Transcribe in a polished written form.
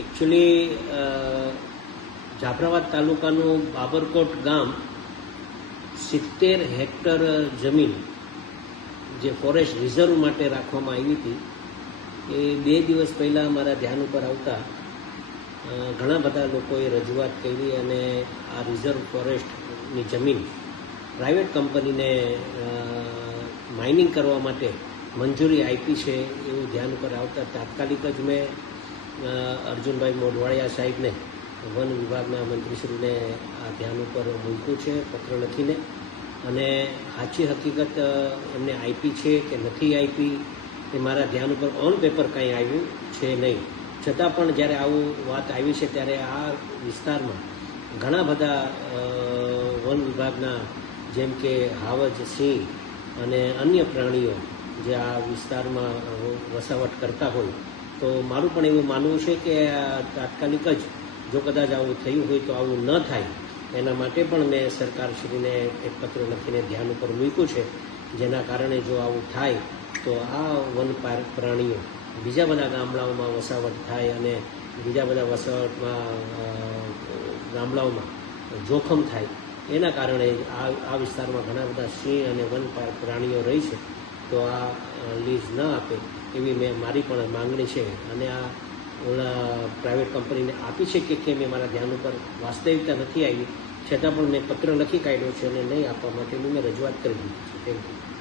Actually Jafrabad તાલુકાનું બાબરકોટ ગામ 70 hectare જમીન જે ફોરેસ્ટ રિઝર્વ માટે રાખવામાં આવી હતી એ 2 દિવસ પહેલાં મારા ધ્યાન ઉપર આવતા ઘણા બધા લોકોએ રજૂઆત કરી અને આ રિઝર્વ ફોરેસ્ટની જમીન પ્રાઇવેટ કંપનીને માઇનિંગ કરવા માટે મંજૂરી આપી છે એવું ધ્યાન ઉપર આવતા તાત્કાલિક જ મેં અર્જુનભાઈ મોઢવાડિયા સાહેબને વન વિભાગના મંત્રીશ્રીને આ ધ્યાન ઉપર મૂક્યું છે પત્ર લખીને, અને સાચી હકીકત એમને આપી છે કે નથી આપી એ મારા ધ્યાન ઉપર ઓન પેપર કાંઈ આવ્યું છે નહીં. છતાં પણ જ્યારે આવું વાત આવી છે ત્યારે આ વિસ્તારમાં ઘણા બધા વન વિભાગના જેમ કે હાવજ, સિંહ અને અન્ય પ્રાણીઓ જે આ વિસ્તારમાં વસાવટ કરતા હોય, તો મારું પણ એવું માનવું છે કે તાત્કાલિક જ જો કદાચ આવું થયું હોય તો આવું ન થાય એના માટે પણ મેં સરકારશ્રીને એક પત્ર લખીને ધ્યાન ઉપર મૂક્યું છે, જેના કારણે જો આવું થાય તો આ વન પ્રાણીઓ બીજા બધા ગામડાઓમાં વસાવટ થાય અને બીજા બધા વસાવટમાં ગામડાઓમાં જોખમ થાય એના કારણે આ વિસ્તારમાં ઘણા બધા સિંહ અને વન પ્રાણીઓ રહી છે, તો આ લીઝ ન આપે એવી મારી પણ માંગણી છે. અને આ પ્રાઇવેટ કંપનીને આપી છે કે કેમ એ મારા ધ્યાન ઉપર વાસ્તવિકતા નથી આવી, છતાં પણ મેં પત્ર લખી કાઢ્યો છે અને નહીં આપવા માટેની મેં રજૂઆત કરી દીધી છે. Thank you.